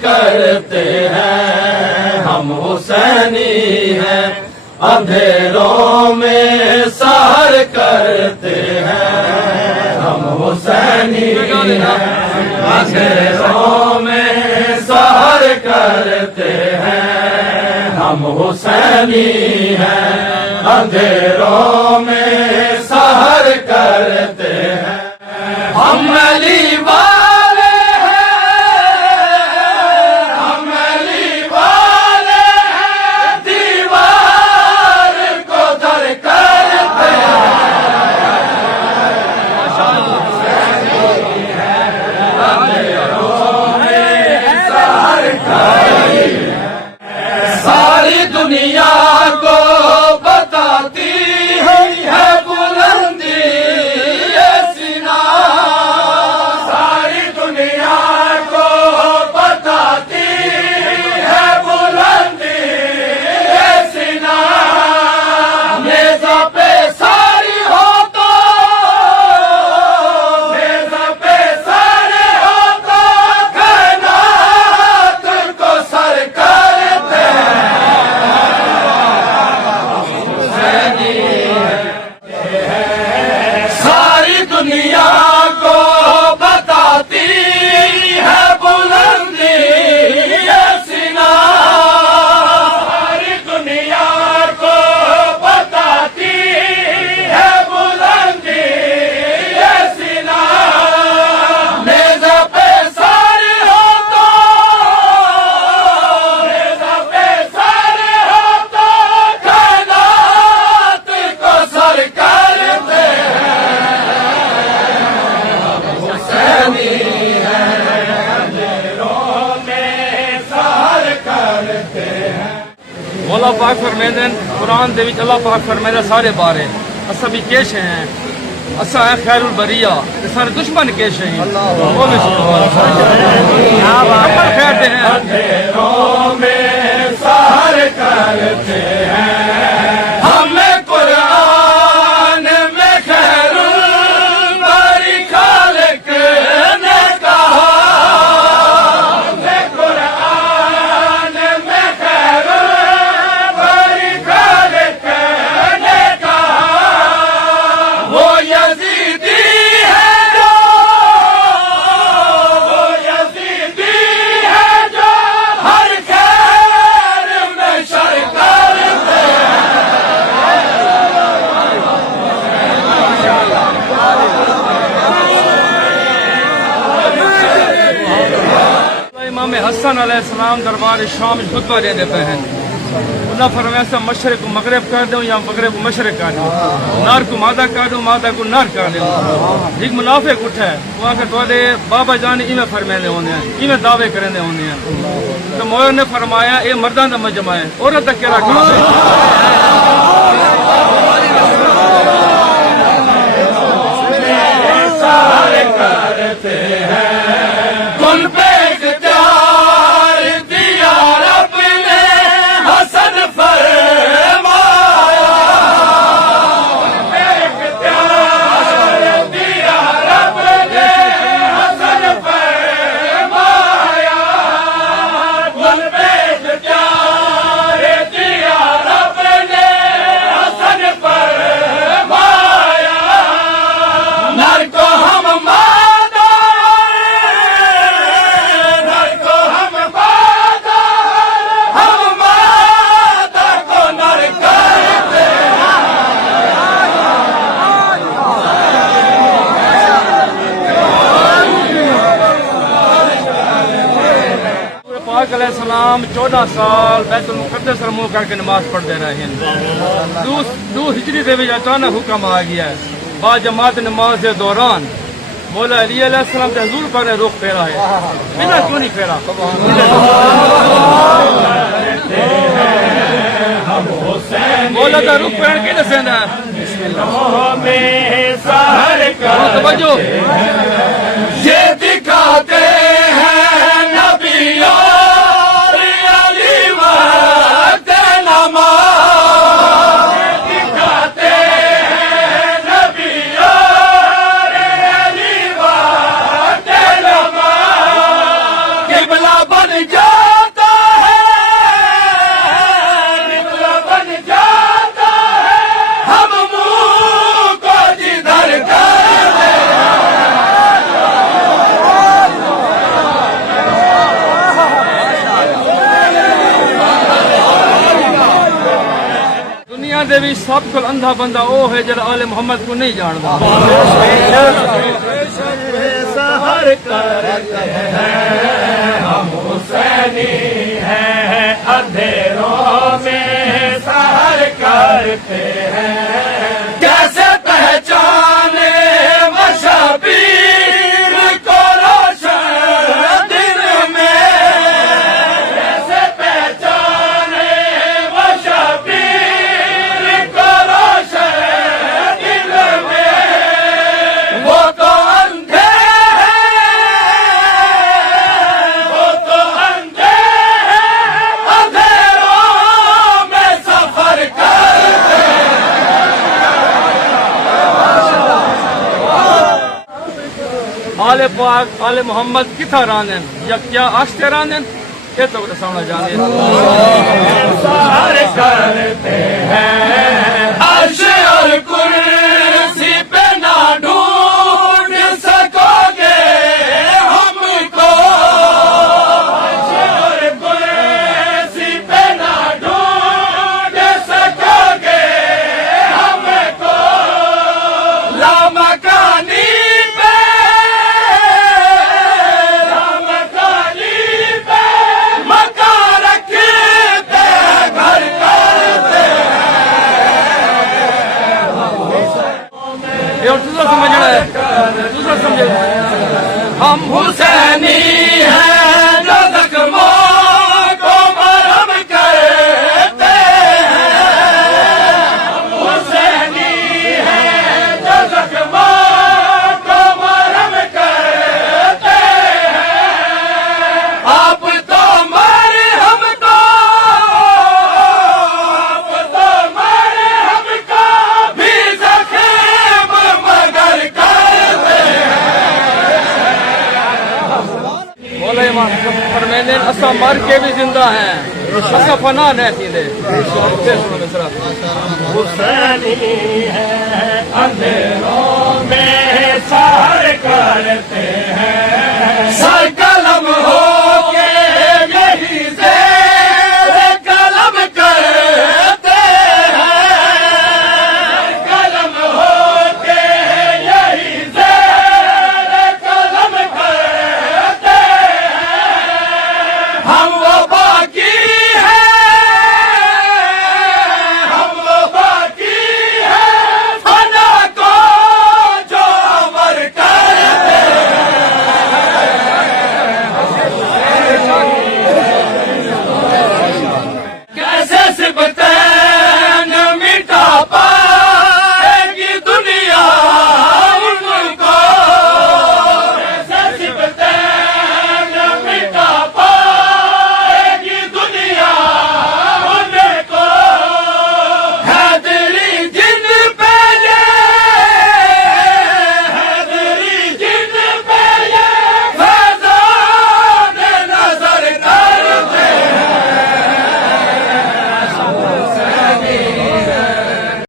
کرتے ہیں، ہم حسینی ہیں، اندھیروں میں سحر کرتے ہیں، ہم حسینی ہیں، اندھیروں میں سحر کرتے ہیں، ہم حسینی ہیں، اندھیروں میں سحر کرتے ہیں، ہم علی والے ہیں، ہم علی والے ہیں، دیوار کو در کرتے ہیں، ساری دنیا کو بتاتی ہے بلندی یہ سینہ، ساری دنیا کو بتاتی ہے بلندی یہ سینہ، نیزہ پہ ساری ہو تو، نیزہ پہ ساری ہو تو کائنات کو سر کرتے ہیں، ساری دنیا کو بتاتی ہے بلندی یہ سینہ، ساری دنیا کو بتاتی ہے بلندی یہ سینہ، نیزہ پہ ساری ہو تو، نیزہ پہ ساری ہو تو کائنات کو سر کرتے ہیں، حسینی ہیں، اندھیروں میں سحر کرتے ہیں۔ مولا پاک فرمیندے قرآن دے وچ اللہ پاک فرمیندے سارے بارے اساں بھی کیش ہیں، اساں ہیں خیر البریہ، سارے دشمن کیش ہیں، وہ بھی کمر خیر دے ہیں، اندھیروں میں سحر کرتے ہیں، ہمیں قرآن میں خیر الباری خالق نے کہا، ہمیں قرآن میں خیر الباری خالق نے کہا، وہ یزیدی ہے جو، وہ یزیدی ہے جو ہر خیر میں شر کرتے ہیں، امام حسن علیہ السلام دربار شام خطبہ دے پہ ہیں، اللہ فرمایا سے مشرق کو مغرب کر دوں یا مغرب کو مشرق کر دوں، نار کو مادہ کر دوں مادہ کو نار کر دوں۔ ایک منافق اٹھا ہے وہ آ کے تھوڑے بابا جان ایویں فرمیندے ہوندے ہیں، ایویں دعوے کرندے ہوندے ہیں، تو مولا نے فرمایا اے مرداں دا مجمع ہے، عورت دا کیڑا کام ہے؟ سحر کرتے ہیں، تم پہ اختیار دیا رب نے حسن فرمایا، تم پہ اختیار دیا رب نے حسن فرمایا، تم پہ اختیار دیا رب نے حسن فرمایا، نر کو ہم مادہ، نر کو ہم مادہ، ہم مادہ کو نر کرتے ہیں، پاک علیہ السلام 14 سال بیت المقدس پر منہ کر کے نماز پڑھتے رہے ہیں، دو ہجری دے وچ اچانک حکم آ گیا ہے، با جماعت نماز کے دوران مولا علی علیہ السلام تے حضور پاک نے رخ پھیرا ہے، بنا کیوں نہیں پھیرا؟ مولا کا رخ پھیر کے دسیندا میں سحر کرتے توجہ ہیں، یہ دکھاتے ہیں نبی اور علی وقت نماز، یہ دکھاتے ہیں نبی اور علی وقت نماز، قبلہ بن بھی سب کو اندھا بندہ وہ ہے جڑا آل محمد کو نہیں جانتا. سحر کرتے ہیں ہم حسینی ہیں اندھیروں میں سحر کرتے ہیں کیسے پہچانے مشابیر کو روشن دل میں کیسے پہچانے مشابیر کو روشن دل میں وہ تو اندھے وہ تو اندھے اندھیروں میں سفر کرتے آل پاک آل محمد کتھا رانن یا کیا آشتے رانن یہ تو سامنا جانے. سحر کرتے ہیں عرش اور کرسی پہ نہ ڈھونڈ سکو گے ہم کو عرش اور کرسی پہ نہ ڈھونڈ سکو گے ہم کو لامکانی پہ لامکانی پہ مکان رکھتے گھر کرتے یہ اور دوسرا سمجھنا ہے دوسرا سمجھے ہم حسینی ہیں جو زخموں کو مرہم کرتے ہیں حسینی ہیں جو زخموں کو مرہم کرتے ہیں آپ تو مرہم کو آپ تو مرہم کو بھی زخم مگر کرتے مولا امام فرمیندے اسا مر کے بھی زندہ ہیں اسا فنا نہیں تھی دے. حسینی ہے اندھیروں میں سحر کرتے ہیں سر قلم ہو کے یہی زیر قلم کرتے ہیں قلم ہو کے یہی زیر قلم کرتے ہیں ہم